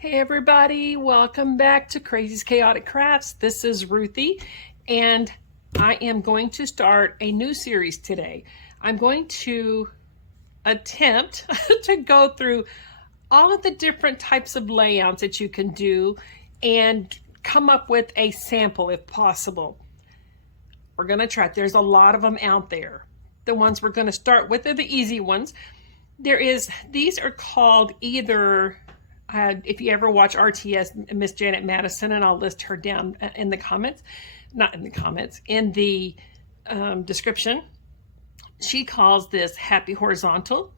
Hey everybody, welcome back to Crazy's Chaotic Crafts. This is Ruthie, and I am going to start a new series today. I'm going to attempt to go through all of the different types of layouts that you can do and come up with a sample if possible. We're going to try it. There's a lot of them out there. The ones we're going to start with are the easy ones. These are called either if you ever watch RTS, Miss Janet Madison, and I'll list her down in the comments, not in the comments, in the description. She calls this Happy Horizontal.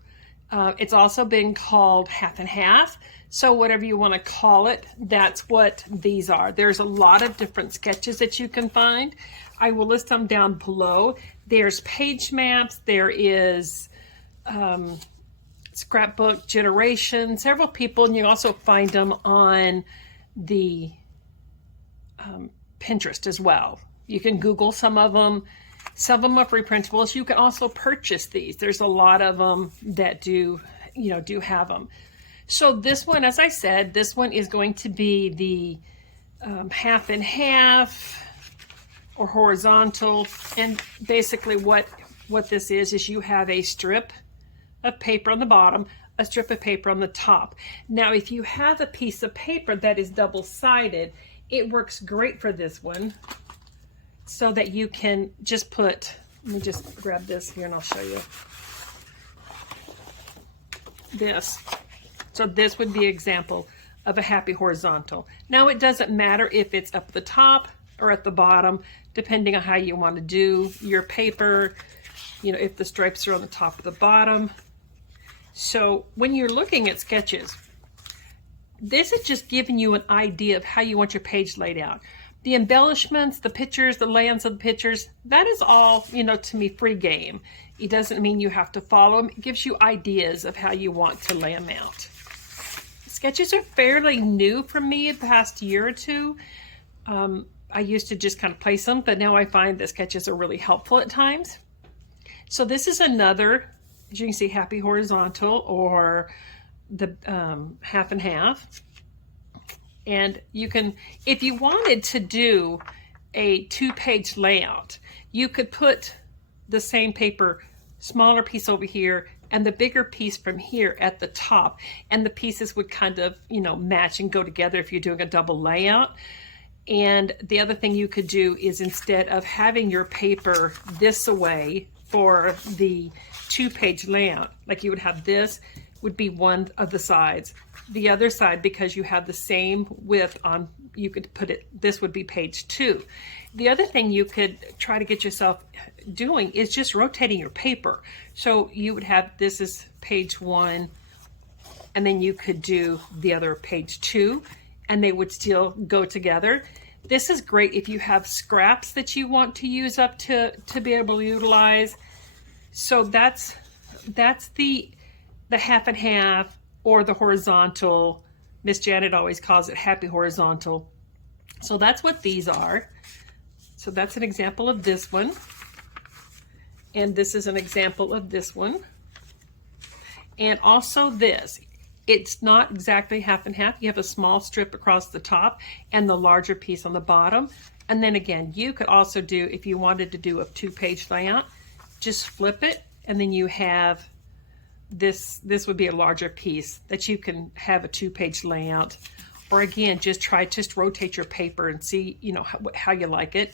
It's also been called Half and Half. So whatever you want to call it, that's what these are. There's a lot of different sketches that you can find. I will list them down below. There's page maps. There is scrapbook generation, several people, and you also find them on the Pinterest as well. You can Google some of them. Some of them are free printables. You can also purchase these. There's a lot of them that do have them. So this one, as I said, this one is going to be the half and half or horizontal. And basically what this is you have a strip of paper on the bottom, a strip of paper on the top. Now, if you have a piece of paper that is double-sided, it works great for this one so that you can just put, let me just grab this here and I'll show you. This. So this would be an example of a happy horizontal. Now, it doesn't matter if it's up the top or at the bottom, depending on how you want to do your paper, if the stripes are on the top or the bottom. So when you're looking at sketches, this is just giving you an idea of how you want your page laid out. The embellishments, the pictures, the layouts of the pictures, that is all, to me, free game. It doesn't mean you have to follow them. It gives you ideas of how you want to lay them out. Sketches are fairly new for me the past year or two. I used to just kind of place them, but now I find that sketches are really helpful at times. So this is another, as you can see, happy horizontal or the half and half. And you can, if you wanted to do a 2-page layout, you could put the same paper, smaller piece over here and the bigger piece from here at the top. And the pieces would kind of, match and go together if you're doing a double layout. And the other thing you could do is, instead of having your paper this way for the 2-page layout, like you would have, this would be one of the sides. The other side, because you have the same width on, you could put it, this would be page 2. The other thing you could try to get yourself doing is just rotating your paper. So you would have, this is page 1, and then you could do the other page 2, and they would still go together. This is great if you have scraps that you want to use up to be able to utilize. So that's the half and half or the horizontal. Miss Janet always calls it happy horizontal. So that's what these are. So that's an example of this one. And this is an example of this one. And also this. It's not exactly half and half. You have a small strip across the top and the larger piece on the bottom. And then again, you could also do, if you wanted to do a 2-page layout, just flip it, and then you have this would be a larger piece that you can have a 2-page layout. Or again, just rotate your paper and see, how you like it.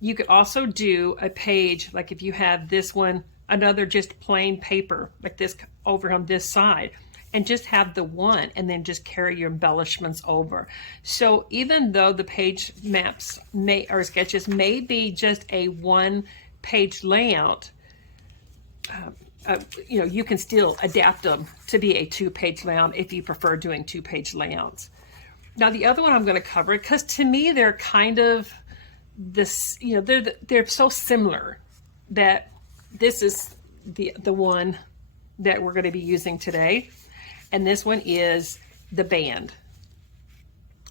You could also do a page, like if you have this one, another just plain paper like this over on this side, and just have the one and then just carry your embellishments over. So even though the page maps or sketches may be just a 1-page layout, you can still adapt them to be a 2-page layout if you prefer doing 2-page layouts. Now the other one I'm going to cover, because to me they're kind of this, they're so similar that this is the one that we're going to be using today. And this one is the band.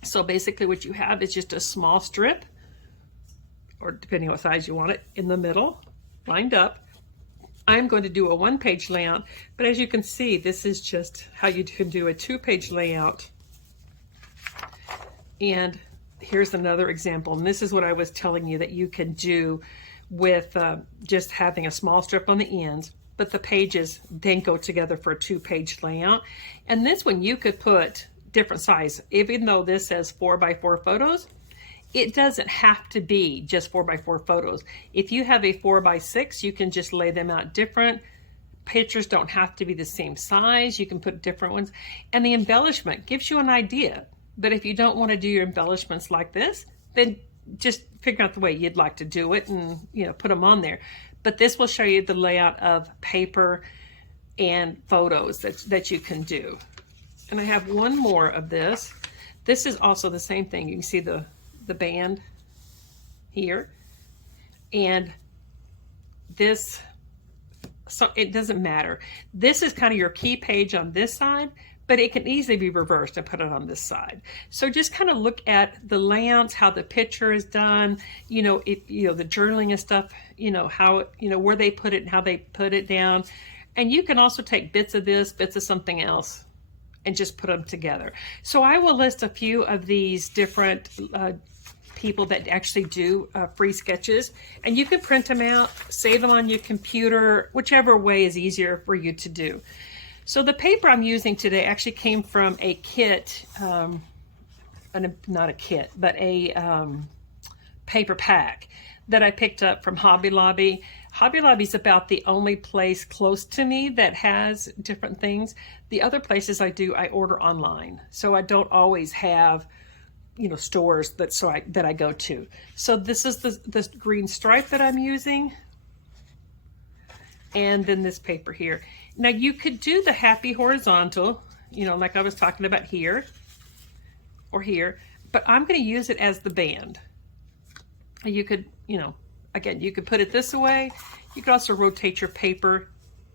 So basically what you have is just a small strip, or depending on what size you want it, in the middle, lined up. I'm going to do a 1-page layout, but as you can see, this is just how you can do a 2-page layout And here's another example. And this is what I was telling you that you can do with just having a small strip on the ends, but the pages then go together for a 2-page layout. And this one you could put different size. Even though this says 4x4 photos, it doesn't have to be just 4x4 photos. If you have a 4x6, you can just lay them out different. Pictures don't have to be the same size. You can put different ones. And the embellishment gives you an idea. But if you don't want to do your embellishments like this, then just figure out the way you'd like to do it and, you know, put them on there. But this will show you the layout of paper and photos that you can do. And I have one more of this. This is also the same thing. You can see the band here. And this, so it doesn't matter. This is kind of your key page on this side, but it can easily be reversed and put it on this side. So just kind of look at the layouts, how the picture is done, you know, the journaling and stuff, you know, how, you know, where they put it and how they put it down. And you can also take bits of this, bits of something else, and just put them together. So I will list a few of these different people that actually do free sketches, and you can print them out, save them on your computer, whichever way is easier for you to do. So the paper I'm using today actually came from a kit, not a kit, but a paper pack that I picked up from Hobby Lobby. Hobby Lobby is about the only place close to me that has different things. The other places I order online. So I don't always have, you know, stores that I go to. So this is the green stripe that I'm using. And then this paper here. Now you could do the happy horizontal, you know, like I was talking about here or here, but I'm going to use it as the band. You could, you know, again, you could put it this way. You could also rotate your paper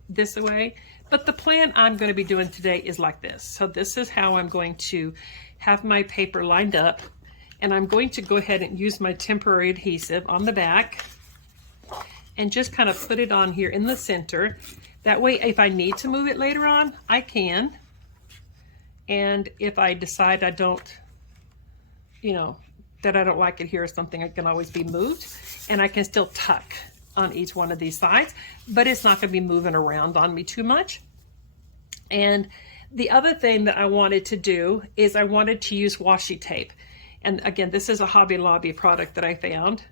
this way, but the plan I'm going to be doing today is like this. So this is how I'm going to have my paper lined up, and I'm going to go ahead and use my temporary adhesive on the back and just kind of put it on here in the center. That way, if I need to move it later on, I can. And if I decide I don't, you know, that I don't like it here or something, it can always be moved. And I can still tuck on each one of these sides, but it's not going to be moving around on me too much. And the other thing that I wanted to do is I wanted to use washi tape. And again, this is a Hobby Lobby product that I found.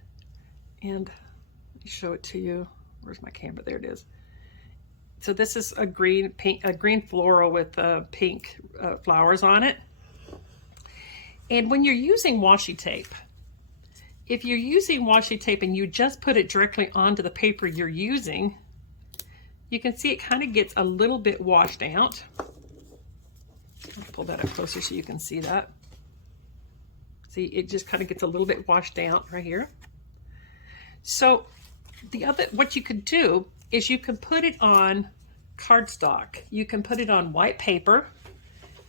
And let me show it to you. Where's my camera? There it is. So this is a green floral with pink flowers on it. And when you're using washi tape, if you're using washi tape and you just put it directly onto the paper you're using, you can see it kind of gets a little bit washed out. I'll pull that up closer so you can see that. See, it just kind of gets a little bit washed out right here. So what you could do is you can put it on cardstock. You can put it on white paper.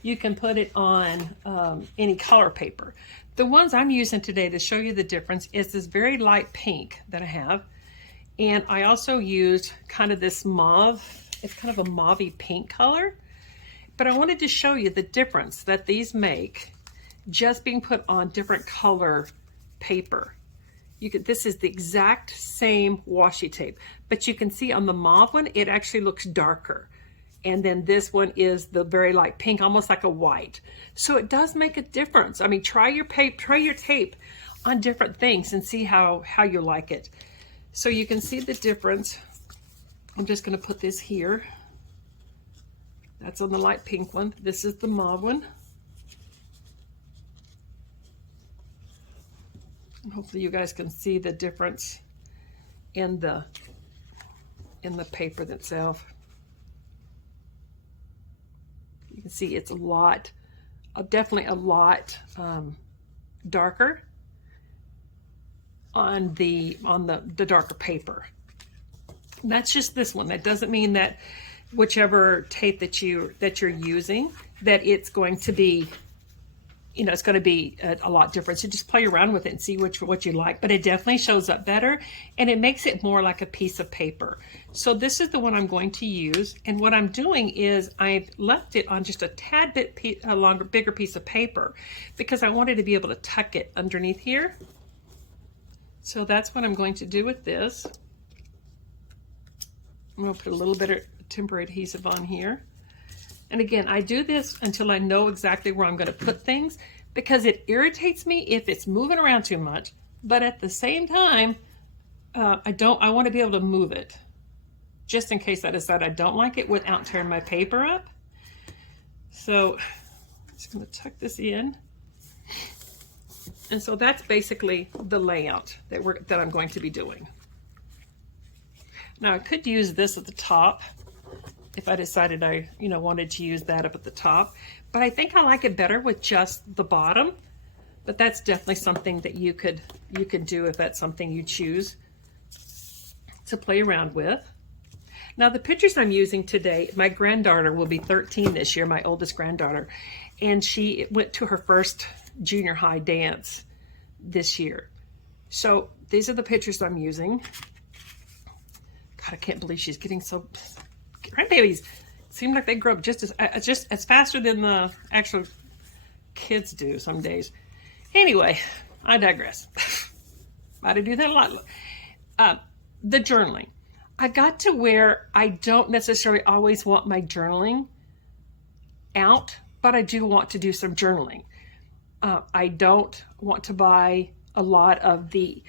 You can put it on any color paper. The ones I'm using today to show you the difference is this very light pink that I have. And I also used kind of this mauve. It's kind of a mauvey pink color. But I wanted to show you the difference that these make just being put on different color paper. This is the exact same washi tape, but you can see on the mauve one, it actually looks darker. And then this one is the very light pink, almost like a white. So it does make a difference. I mean, try your tape on different things and see how you like it. So you can see the difference. I'm just going to put this here. That's on the light pink one. This is the mauve one. And hopefully you guys can see the difference in the paper itself. You can see it's definitely a lot darker on the darker paper. And that's just this one. That doesn't mean that whichever tape that you're using, that it's going to be you know, it's going to be a lot different. So just play around with it and see what you like. But it definitely shows up better, and it makes it more like a piece of paper. So this is the one I'm going to use. And what I'm doing is I've left it on just a tad bit bigger piece of paper because I wanted to be able to tuck it underneath here. So that's what I'm going to do with this. I'm going to put a little bit of temporary adhesive on here. And again, I do this until I know exactly where I'm going to put things because it irritates me if it's moving around too much. But at the same time, I want to be able to move it just in case I decide I don't like it without tearing my paper up. So I'm just going to tuck this in. And so that's basically the layout that I'm going to be doing. Now I could use this at the top if I decided I, you know, wanted to use that up at the top, but I think I like it better with just the bottom. But that's definitely something that you could do if that's something you choose to play around with. Now the pictures I'm using today, my granddaughter will be 13 this year, my oldest granddaughter, and she went to her first junior high dance this year. So these are the pictures I'm using. God, I can't believe she's getting so... Grandbabies seem like they grow up just as faster than the actual kids do some days. Anyway, I digress. I do that a lot. The journaling. I got to where I don't necessarily always want my journaling out, but I do want to do some journaling. I don't want to buy a lot of the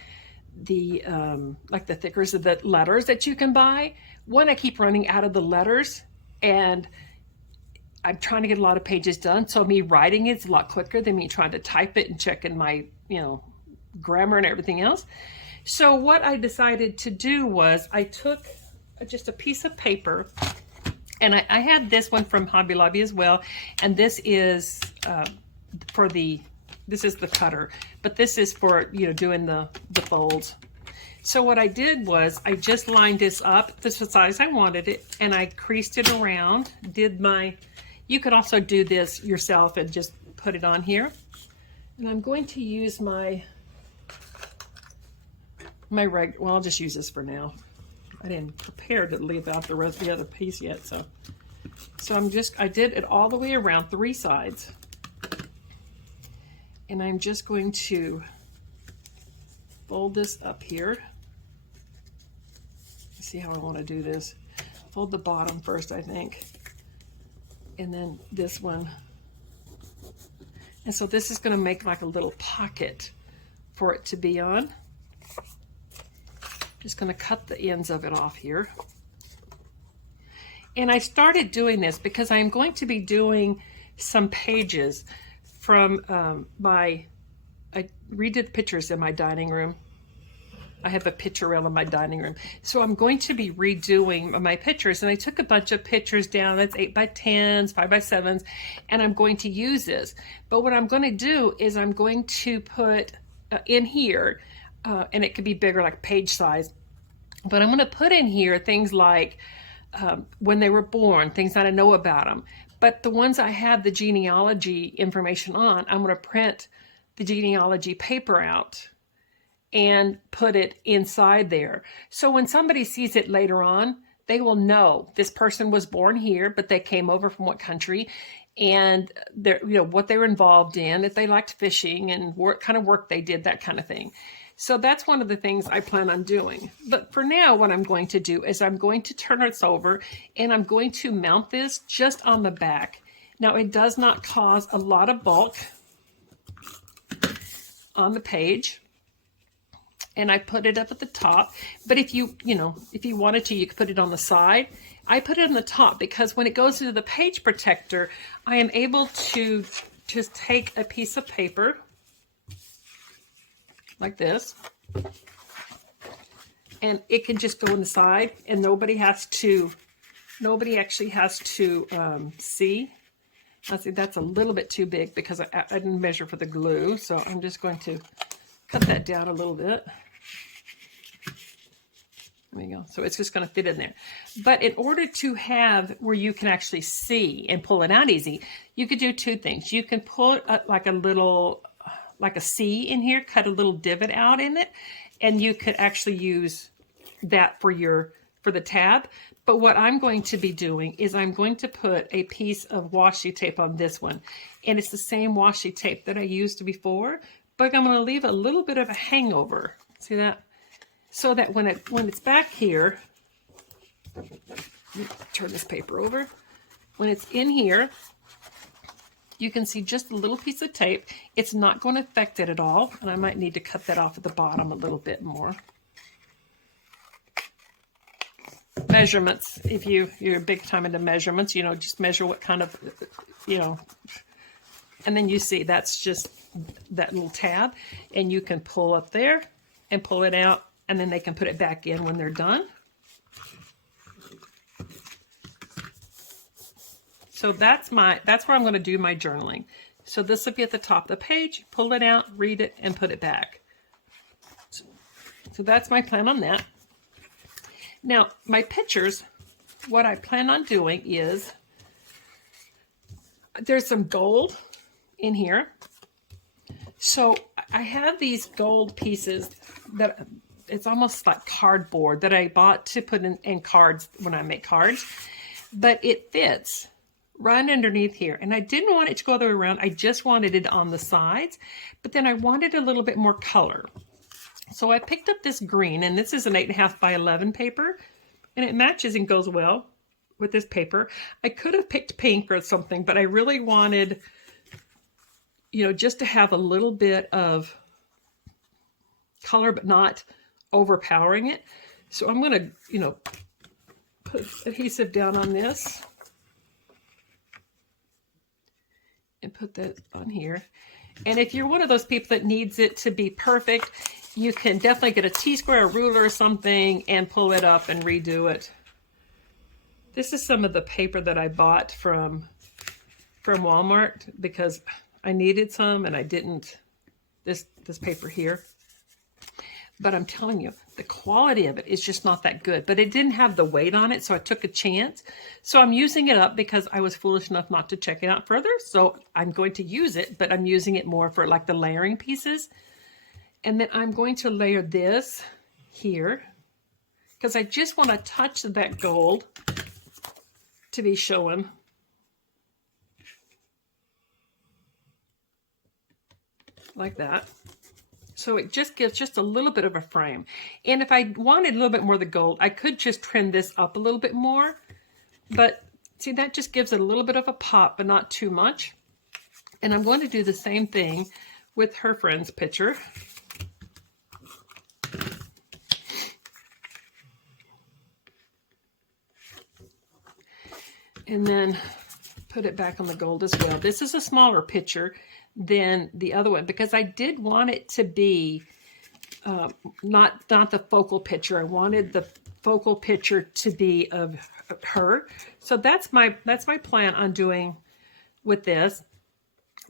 like the thickers of the letters that you can buy. One, I keep running out of the letters, and I'm trying to get a lot of pages done. So me writing it's a lot quicker than me trying to type it and checking my, you know, grammar and everything else. So what I decided to do was I took just a piece of paper, and I had this one from Hobby Lobby as well. And this is this is the cutter, but this is for, you know, doing the folds. So what I did was I just lined this up the size I wanted it, and I creased it around, you could also do this yourself and just put it on here. And I'm going to use well, I'll just use this for now. I didn't prepare to leave out the rest of the other piece yet. So I did it all the way around 3 sides. And I'm just going to fold this up here. Let's see how I want to do this. Fold the bottom first, I think. And then this one. And so this is going to make like a little pocket for it to be on. Just going to cut the ends of it off here. And I started doing this because I'm going to be doing some pages from I redid pictures in my dining room. I have a picture rail in my dining room. So I'm going to be redoing my pictures. And I took a bunch of pictures down. That's 8x10s, 5x7s. And I'm going to use this. But what I'm going to do is I'm going to put in here, and it could be bigger, like page size. But I'm going to put in here things like when they were born, things that I know about them. But the ones I have the genealogy information on, I'm going to print the genealogy paper out and put it inside there. So when somebody sees it later on, they will know this person was born here, but they came over from what country, and you know, what they were involved in, if they liked fishing and what kind of work they did, that kind of thing. So that's one of the things I plan on doing. But for now, what I'm going to do is I'm going to turn this over, and I'm going to mount this just on the back. Now, it does not cause a lot of bulk on the page. And I put it up at the top. But if you wanted to, you could put it on the side. I put it on the top because when it goes into the page protector, I am able to just take a piece of paper like this, and it can just go in the side, and nobody actually has to see. Let's see, that's a little bit too big because I didn't measure for the glue, so I'm just going to cut that down a little bit. There you go. So it's just going to fit in there. But in order to have where you can actually see and pull it out easy, you could do two things. You can put like a C in here, cut a little divot out in it, and you could actually use that for the tab. But what I'm going to be doing is I'm going to put a piece of washi tape on this one. And it's the same washi tape that I used before, but I'm going to leave a little bit of a hangover. See that? So that when it's back here, turn this paper over. When it's in here, you can see just a little piece of tape. It's not going to affect it at all. And I might need to cut that off at the bottom a little bit more. Measurements, if you're big time into measurements, just measure what kind of, and then you see that's just that little tab, and you can pull up there and pull it out, and then they can put it back in when they're done. So that's where I'm going to do my journaling. So this will be at the top of the page, pull it out, read it, and put it back. So that's my plan on that. Now, my pictures, what I plan on doing is, there's some gold in here. So I have these gold pieces that it's almost like cardboard that I bought to put in cards when I make cards, but it fits right underneath here. And I didn't want it to go all the way around. I just wanted it on the sides, but then I wanted a little bit more color. So I picked up this green, and this is an 8.5 by 11 paper, and it matches and goes well with this paper. I could have picked pink or something, but I really wanted, just to have a little bit of color, but not overpowering it. So I'm going to, put adhesive down on this and put that on here. And if you're one of those people that needs it to be perfect, you can definitely get a T-square, a ruler or something, and pull it up and redo it. This is some of the paper that I bought from Walmart because I needed some and I didn't, this paper here. But I'm telling you, the quality of it is just not that good. But it didn't have the weight on it, so I took a chance. So I'm using it up because I was foolish enough not to check it out further. So I'm going to use it, but I'm using it more for like the layering pieces. And then I'm going to layer this here because I just want to touch that gold to be showing. Like that. So it just gives just a little bit of a frame. And if I wanted a little bit more of the gold, I could just trim this up a little bit more. But see, that just gives it a little bit of a pop, but not too much. And I'm going to do the same thing with her friend's picture. And then put it back on the gold as well. This is a smaller picture than the other one because I did want it to be not the focal picture. I wanted the focal picture to be of her. So that's my plan on doing with this.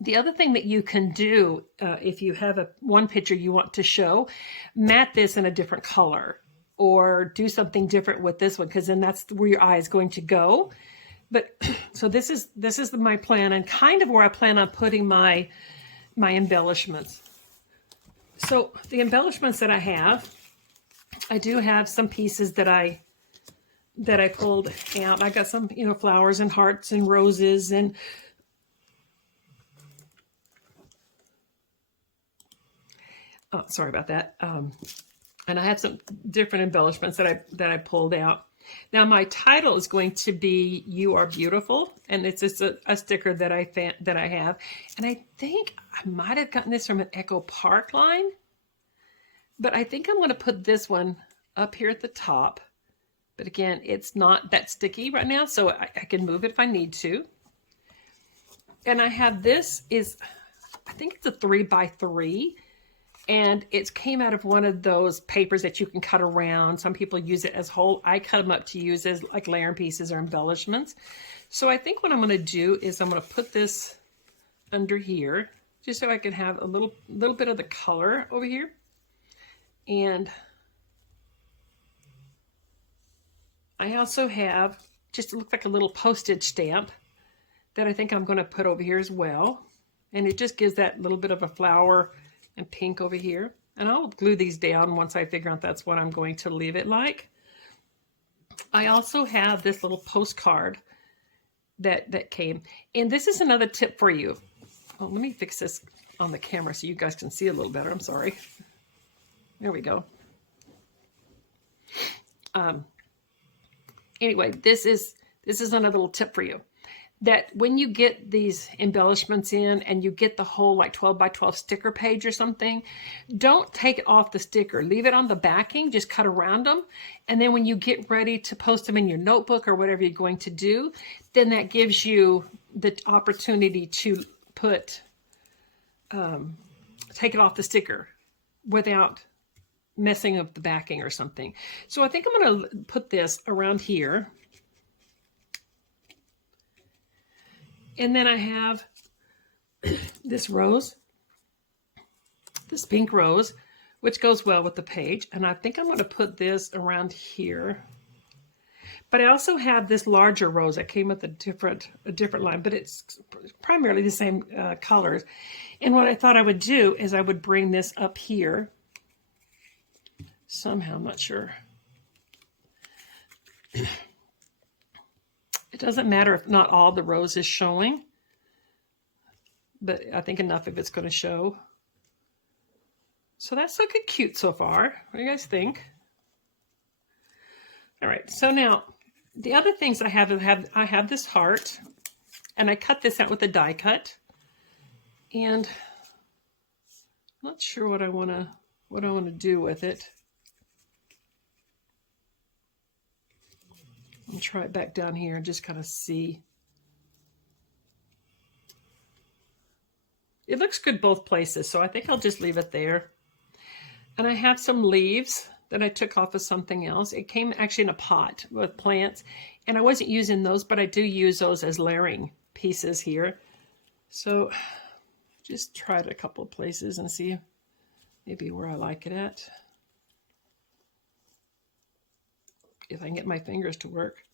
The other thing that you can do if you have one picture you want to show, mat this in a different color or do something different with this one because then that's where your eye is going to go. But so this is my plan and kind of where I plan on putting my embellishments. So the embellishments that I do have some pieces that I pulled out. I got some, flowers and hearts and roses and oh, sorry about that. And I have some different embellishments that I pulled out. Now my title is going to be "You Are Beautiful," and it's just a sticker that I have, and I think I might have gotten this from an Echo Park line, but I think I'm going to put this one up here at the top. But again, it's not that sticky right now, so I can move it if I need to. And I have this I think it's a 3x3. And it came out of one of those papers that you can cut around. Some people use it as whole. I cut them up to use as like layering pieces or embellishments. So I think what I'm going to do is I'm going to put this under here just so I can have a little bit of the color over here. And I also have just, it looks like a little postage stamp that I think I'm going to put over here as well. And it just gives that little bit of a flower and pink over here. And I'll glue these down once I figure out that's what I'm going to leave it like. I also have this little postcard that came. And this is another tip for you. Oh, let me fix this on the camera so you guys can see a little better. I'm sorry. There we go. Anyway, this is another little tip for you. That when you get these embellishments in and you get the whole like 12 by 12 sticker page or something, don't take it off the sticker. Leave it on the backing, just cut around them. And then when you get ready to post them in your notebook or whatever you're going to do, then that gives you the opportunity to put, take it off the sticker without messing up the backing or something. So I think I'm going to put this around here. And then I have this rose, this pink rose, which goes well with the page. And I think I'm going to put this around here. But I also have this larger rose that came with a different line, but it's primarily the same colors. And what I thought I would do is I would bring this up here. Somehow, I'm not sure. It doesn't matter if not all the rose is showing, but I think enough if it's going to show. So that's looking cute so far. What do you guys think? All right, so now the other things I have this heart, and I cut this out with a die cut, and I'm not sure what I want to do with it. I'll try it back down here and just kind of see. It looks good both places, so I think I'll just leave it there. And I have some leaves that I took off of something else. It came actually in a pot with plants, and I wasn't using those, but I do use those as layering pieces here. So just try it a couple of places and see maybe where I like it at. If I can get my fingers to work.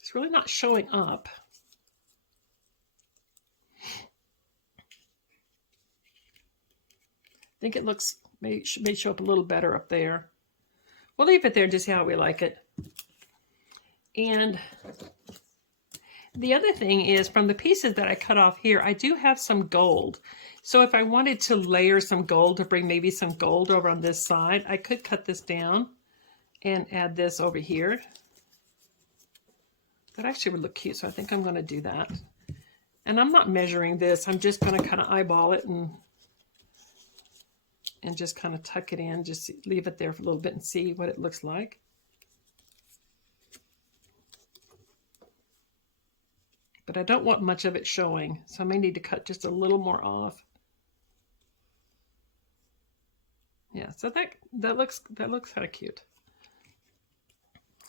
It's really not showing up. I think it looks, may show up a little better up there. We'll leave it there and just see how we like it. And the other thing is, from the pieces that I cut off here, I do have some gold. So if I wanted to layer some gold, to bring maybe some gold over on this side, I could cut this down and add this over here. That actually would look cute, so I think I'm going to do that. And I'm not measuring this. I'm just going to kind of eyeball it and just kind of tuck it in. Just leave it there for a little bit and see what it looks like. But I don't want much of it showing, so I may need to cut just a little more off. Yeah, so that looks kind of cute.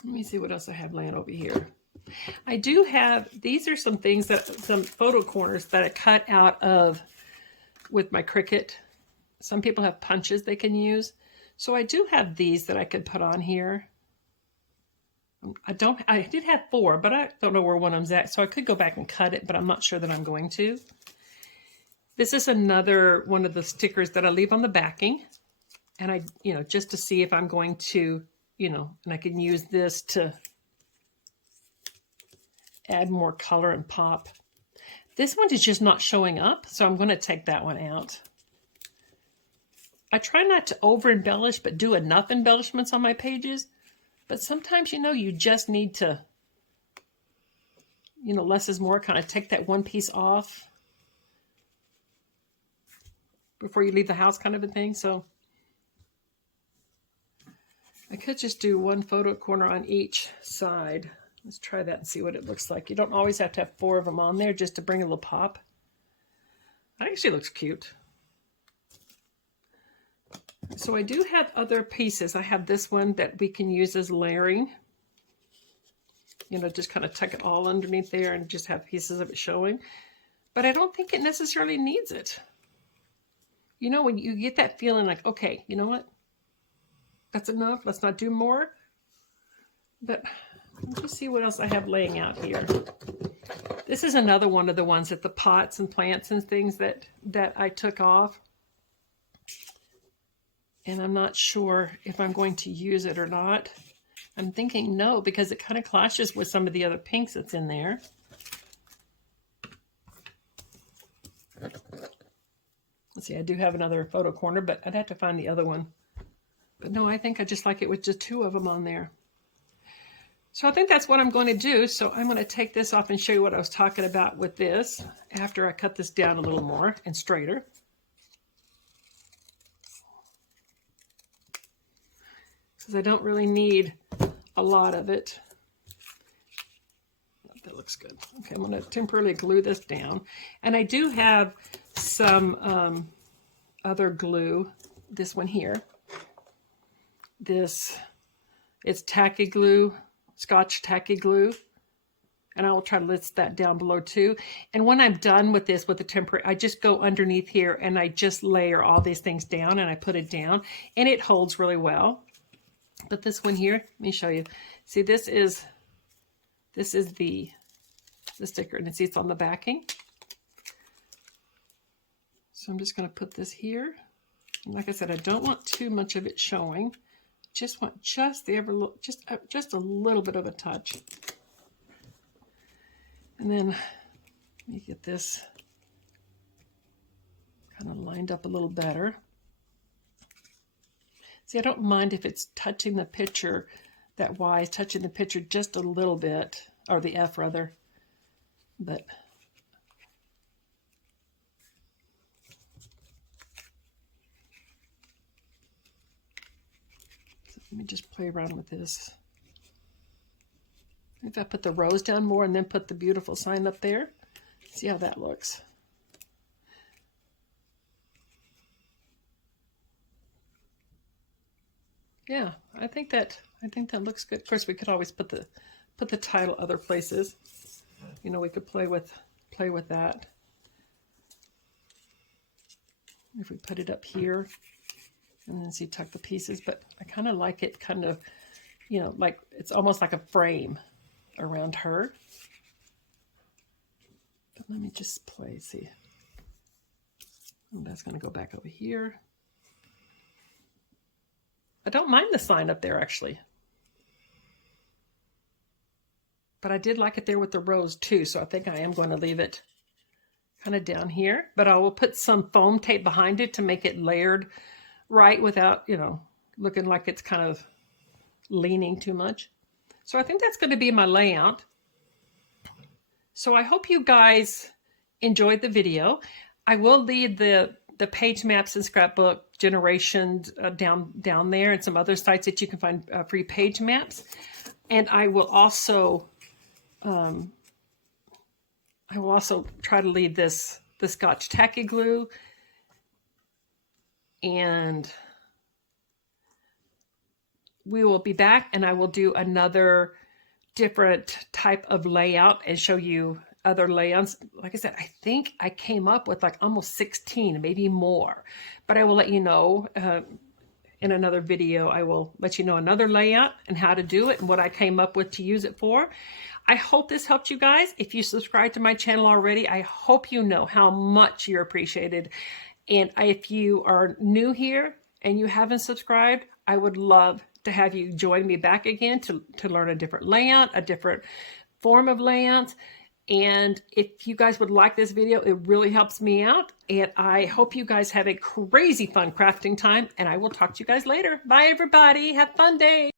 Let me see what else I have laying over here. I do have, these are some things some photo corners that I cut out of with my Cricut. Some people have punches they can use. So I do have these that I could put on here. I did have 4, but I don't know where one of them's at. So I could go back and cut it, but I'm not sure that I'm going to. This is another one of the stickers that I leave on the backing. And I, just to see if I'm going to, and I can use this to add more color and pop. This one is just not showing up, so I'm going to take that one out. I try not to over embellish, but do enough embellishments on my pages. But sometimes, you just need to, less is more, kind of take that one piece off before you leave the house, kind of a thing. So I could just do one photo corner on each side. Let's try that and see what it looks like. You don't always have to have 4 of them on there just to bring a little pop. That actually looks cute. So I do have other pieces. I have this one that we can use as layering. Just kind of tuck it all underneath there and just have pieces of it showing. But I don't think it necessarily needs it. When you get that feeling like, okay, you know what? That's enough. Let's not do more. But let me see what else I have laying out here. This is another one of the ones that the pots and plants and things that I took off. And I'm not sure if I'm going to use it or not. I'm thinking no, because it kind of clashes with some of the other pinks that's in there. Let's see, I do have another photo corner, but I'd have to find the other one. But no, I think I just like it with just two of them on there. So I think that's what I'm going to do. So I'm going to take this off and show you what I was talking about with this after I cut this down a little more and straighter. Because I don't really need a lot of it. That looks good. Okay, I'm going to temporarily glue this down. And I do have some other glue. This one here. It's tacky glue, Scotch tacky glue. And I will try to list that down below too. And when I'm done with this, with the temporary, I just go underneath here and I just layer all these things down and I put it down. And it holds really well. But this one here, let me show you. See, this is the sticker, and see it's on the backing. So I'm just going to put this here. And like I said, I don't want too much of it showing. Just want just a little bit of a touch. And then let me get this kind of lined up a little better. See, I don't mind if it's touching the picture, that Y is touching the picture just a little bit, or the F rather, but so let me just play around with this. If I put the rose down more and then put the beautiful sign up there, see how that looks. Yeah, I think that looks good. Of course, we could always put the title other places. You know, we could play with that. If we put it up here, and then see tuck the pieces. But I kind of like it, kind of, you know, like it's almost like a frame around her. But let me just play. See, and that's going to go back over here. I don't mind the sign up there, actually. But I did like it there with the rose, too, so I think I am going to leave it kind of down here. But I will put some foam tape behind it to make it layered right without, you know, looking like it's kind of leaning too much. So I think that's going to be my layout. So I hope you guys enjoyed the video. I will leave the page maps and scrapbook generations down there, and some other sites that you can find free page maps. And I will also try to leave the Scotch tacky glue, and we will be back, and I will do another different type of layout and show you other layouts. Like I said, I think I came up with like almost 16, maybe more, but I will let you know in another video. I will let you know another layout and how to do it and what I came up with to use it for. I hope this helped you guys. If you subscribe to my channel already, I hope you know how much you're appreciated. And if you are new here and you haven't subscribed, I would love to have you join me back again to learn a different layout, a different form of layouts. And if you guys would like this video, it really helps me out. And I hope you guys have a crazy fun crafting time. And I will talk to you guys later. Bye, everybody. Have a fun day.